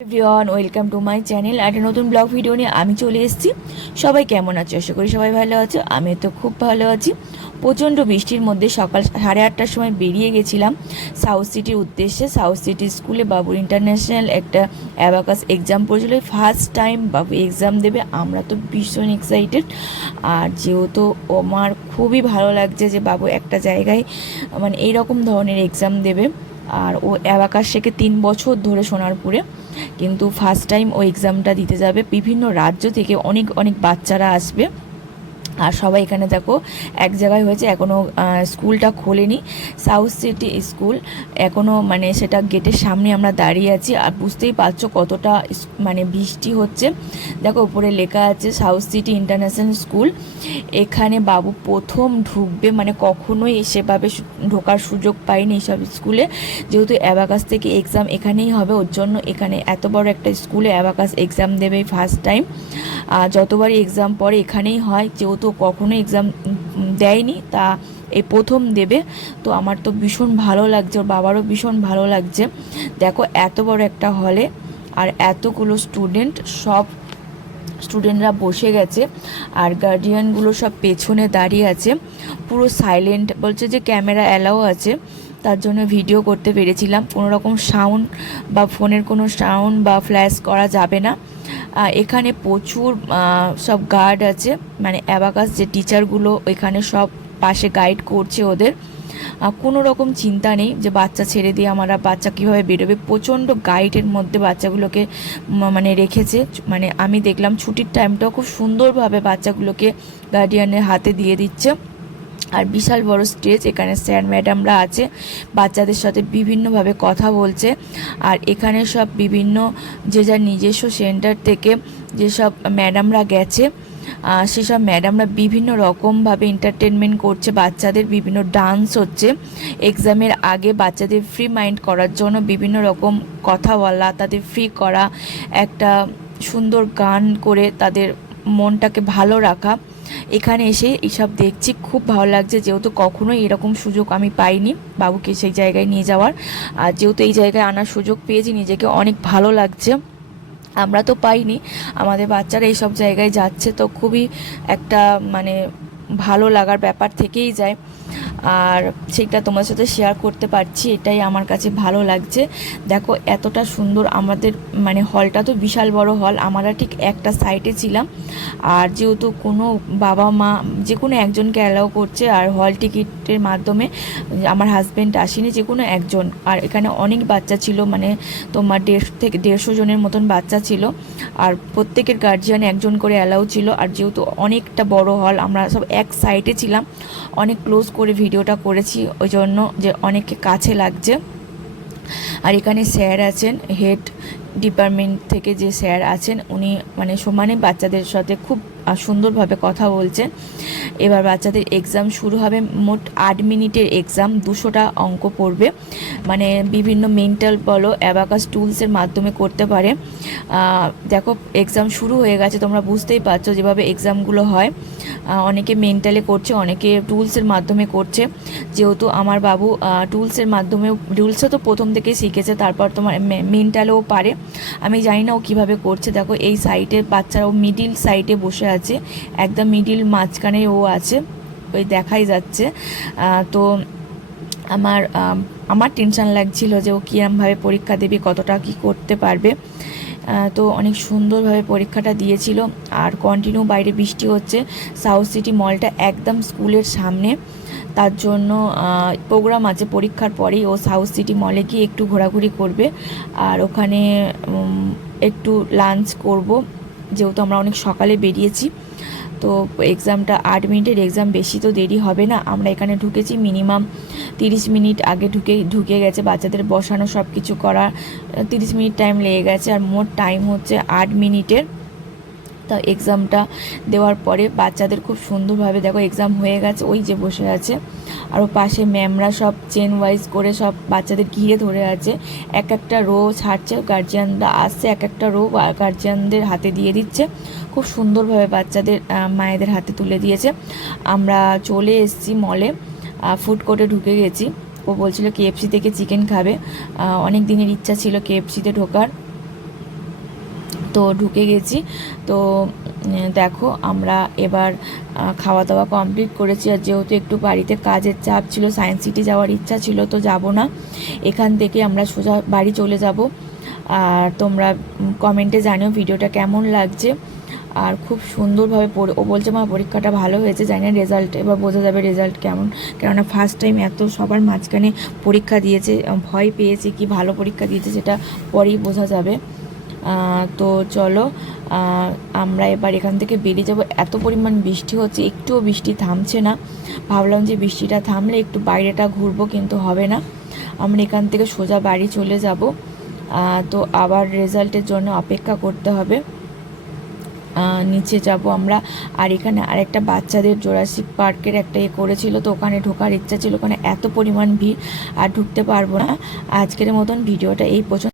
Everyone, welcome to my channel. একটা নতুন blog video নিয়ে আমি চলে এসেছি। সবাই কেমন আছো? আশা করি সবাই ভালো আছো। আমি তো খুব ভালো আছি। প্রচণ্ড বৃষ্টির মধ্যে সকাল 8:30টার সময় বেরিয়ে গেছিলাম সাউথ সিটির উদ্দেশ্যে। সাউথ সিটি স্কুলে বাবুর ইন্টারন্যাশনাল একটা অ্যাবাকাস এক্সাম পড়েছিল। ফার্স্ট টাইম বাবু এক্সাম দেবে, আমরা তো ভীষণ এক্সাইটেড। আর যেহেতু আমার খুবই ভালো লাগছে যে বাবু একটা জায়গায় মানে এইরকম ধরনের এক্সাম দেবে। আর ও অ্যাবাকাস শেখে 3 বছর ধরে সোনারপুরে, কিন্তু ফার্স্ট টাইম ও এক্সামটা দিতে যাবে। বিভিন্ন রাজ্য থেকে অনেক অনেক বাচ্চারা আসবে। আর সবাই এখানে দেখো এক জায়গায় হয়েছে, এখনও স্কুলটা খোলেনি। সাউথ সিটি স্কুল এখনও মানে সেটা গেটের সামনে আমরা দাঁড়িয়ে আছি। আর বুঝতেই পারছো কতটা মানে বৃষ্টি হচ্ছে। দেখো উপরে লেখা আছে সাউথ সিটি ইন্টারন্যাশনাল স্কুল। এখানে বাবু প্রথম ঢুকবে, মানে কখনোই সেভাবে ঢোকার সুযোগ পায়নি এইসব স্কুলে। যেহেতু অ্যাবাকাস থেকে এক্সাম এখানেই হবে, ওর জন্য এখানে এত বড় একটা স্কুলে অ্যাবাকাস এক্সাম দেবে ফার্স্ট টাইম। যতবারই এক্সাম পরে এখানেই হয়, যেহেতু কখনো এক্সাম দেয়নি, তা এই প্রথম দেবে। তো আমার তো ভীষণ ভালো লাগছে, ওর বাবারও ভীষণ ভালো লাগছে। দেখো এত বড় একটা হলে আর এতগুলো স্টুডেন্ট, সব স্টুডেন্টরা বসে গেছে আর গার্ডিয়ানগুলো সব পেছনে দাঁড়িয়ে আছে। পুরো সাইলেন্ট, বলছে যে ক্যামেরা অ্যালাও আছে, তার জন্য ভিডিও করতে পেরেছিলাম। কোনো রকম সাউন্ড বা ফোনের কোনো সাউন্ড বা ফ্ল্যাশ করা যাবে না। এখানে প্রচুর সব গার্ড আছে, মানে অ্যাবাকাস যে টিচারগুলো এখানে সব পাশে গাইড করছে ওদের। কোনো রকম চিন্তা নেই যে বাচ্চা ছেড়ে দিয়ে আমরা বাচ্চা কীভাবে বেরোবে। প্রচণ্ড গাইডের মধ্যে বাচ্চাগুলোকে মানে রেখেছে। মানে আমি দেখলাম ছুটির টাইমটাও খুব সুন্দরভাবে বাচ্চাগুলোকে গার্ডিয়ানের হাতে দিয়ে দিচ্ছে। আর বিশাল বড় স্টেজ, এখানে স্যার ম্যাডামরা আছে, বাচ্চাদের সাথে বিভিন্নভাবে কথা বলছে। আর এখানে সব বিভিন্ন যে যার নিজস্ব সেন্টার থেকে যেসব ম্যাডামরা গেছে, সেসব ম্যাডামরা বিভিন্ন রকমভাবে এন্টারটেনমেন্ট করছে বাচ্চাদের। বিভিন্ন ডান্স হচ্ছে এক্সামের আগে বাচ্চাদের ফ্রি মাইন্ড করার জন্য, বিভিন্ন রকম কথা বলা, তাদের ফ্রি করা, একটা সুন্দর গান করে তাদের মনটাকে ভালো রাখা। এখানে এসে এইসব দেখছি, খুব ভালো লাগছে। যেহেতু কখনোই এরকম সুযোগ আমি পাইনি বাবুকে সেই জায়গায় নিয়ে যাওয়ার, আর যেহেতু এই জায়গায় আনার সুযোগ পেয়েছি, নিজেকে অনেক ভালো লাগছে। আমরা তো পাইনি, আমাদের বাচ্চারা এইসব জায়গায় যাচ্ছে, তো খুবই একটা মানে ভালো লাগার ব্যাপার থেকেই যায়। আর সেটা তোমার সাথে শেয়ার করতে পারছি, এটাই আমার কাছে ভালো লাগছে। দেখো এতটা সুন্দর আমাদের, মানে হলটা তো বিশাল বড় হল, আমরা ঠিক একটা সাইডে ছিলাম। আর যেহেতু কোনো বাবা মা যে কোনো একজনকে অ্যালাউ করছে, আর হল টিকিটের মাধ্যমে আমার হাজব্যান্ড আসেনি, যে কোনো একজন। আর এখানে অনেক বাচ্চা ছিল, মানে তোমার 150 থেকে 150 জনের মতন বাচ্চা ছিল। আর প্রত্যেকের গার্জিয়ান একজন করে অ্যালাউ ছিল। আর যেহেতু অনেকটা বড় হল, আমরা সব এক সাইডে ছিলাম, অনেক ক্লোজ করে ভিডিওটা করেছি, ওই জন্য যে অনেককে কাছে লাগছে। আর এখানে স্যার আছেন, হেড ডিপার্টমেন্ট থেকে যে স্যার আছেন, উনি মানে সমানে বাচ্চাদের সাথে খুব সুন্দরভাবে কথা বলছেন। এবার বাচ্চাদের এক্সাম শুরু হবে। মোট 8 মিনিটের এক্সাম, 200টা অঙ্ক পড়বে। মানে বিভিন্ন মেন্টাল বলো, অ্যাবাকাস টুলসের মাধ্যমে করতে পারে। দেখো এক্সাম শুরু হয়ে গেছে, তোমরা বুঝতেই পারছো যেভাবে এক্সামগুলো হয়। অনেকে মেন্টালে করছে, অনেকে টুলসের মাধ্যমে করছে। যেহেতু আমার বাবু টুলসের মাধ্যমে, টুলসে তো প্রথম থেকেই শিখেছে, তারপর তোমার মেন্টালেও পারে। আমি জানি না ও কীভাবে করছে। দেখো এই সাইডের বাচ্চারাও মিডিল সাইডে বসে আছে, একদম মিডিল মাঝখানে ও আছে, ওই দেখাই যাচ্ছে। তো আমার টেনশান লাগছিল যে ও কীরমভাবে পরীক্ষা দেবে, কতটা কি করতে পারবে। তো অনেক সুন্দরভাবে পরীক্ষাটা দিয়েছিল। আর কন্টিনিউ বাইরে বৃষ্টি হচ্ছে। সাউথ সিটি মলটা একদম স্কুলের সামনে, তার জন্য প্রোগ্রাম আছে পরীক্ষার পরেই ও সাউথ সিটি মলে গিয়ে একটু ঘোরাঘুরি করবে। আর ওখানে একটু লাঞ্চ করব, যেহেতু আমরা অনেক সকালে বেরিয়েছি। তো এক্সামটা 8 মিনিটের এক্সাম, বেশি তো দেরি হবে না। আমরা এখানে ঢুকেছি মিনিমাম 30 মিনিট আগে ঢুকে গেছে, বাচ্চাদের বসানো সব কিছু করা 30 মিনিট টাইম লেগে গেছে। আর মোট টাইম হচ্ছে 8 মিনিটের। তা এক্সামটা দেওয়ার পরে বাচ্চাদের খুব সুন্দরভাবে, দেখো এক্সাম হয়ে গেছে, ওই যে বসে আছে। আর ও পাশে ম্যামরা সব চেন ওয়াইজ করে সব বাচ্চাদের ঘিরে ধরে আছে, এক একটা রো ছাড়ছে, গার্জিয়ানরা আসছে, এক একটা রো গার্জিয়ানদের হাতে দিয়ে দিচ্ছে। খুব সুন্দরভাবে বাচ্চাদের মায়েদের হাতে তুলে দিয়েছে। আমরা চলে এসেছি মলে, ফুড কোর্টে ঢুকে গেছি। ও বলছিল KFC থেকে চিকেন খাবে, অনেক দিনের ইচ্ছা ছিল KFCতে ঢোকার। তো ঢুকে গেছি। তো দেখো আমরা এবার খাওয়া দাওয়া কমপ্লিট করেছি। আর যেহেতু একটু বাড়িতে কাজের চাপ ছিল, সায়েন্স সিটি যাওয়ার ইচ্ছা ছিল, তো যাব না, এখান থেকে আমরা সোজা বাড়ি চলে যাব। আর তোমরা কমেন্টে জানিও ভিডিওটা কেমন লাগছে। আর খুব সুন্দরভাবে ও বলছে মা পরীক্ষাটা ভালো হয়েছে, জানি না রেজাল্ট এবার বোঝা যাবে রেজাল্ট কেমন, কেননা ফার্স্ট টাইম এত সবার মাঝখানে পরীক্ষা দিয়েছে, ভয় পেয়েছে কি ভালো পরীক্ষা দিয়েছে সেটা পরেই বোঝা যাবে। তো চলো আমরা এবার এখান থেকে বেরিয়ে যাব। এত পরিমাণ বৃষ্টি হচ্ছে, একটুও বৃষ্টি থামছে না। ভাবলাম যে বৃষ্টিটা থামলে একটু বাইরেটা ঘুরবো, কিন্তু হবে না, আমরা এখান থেকে সোজা বাড়ি চলে যাব। তো আবার রেজাল্টের জন্য অপেক্ষা করতে হবে। নিচে যাব আমরা। আর এখানে আরেকটা বাচ্চাদের জোরাসিক পার্কের একটা করেছিল, তো ওখানে ঢোকার ইচ্ছা ছিল, ওখানে এত পরিমাণ ভিড় আর ঢুকতে পারবো না। আজকের মতন ভিডিওটা এই পর্যন্ত।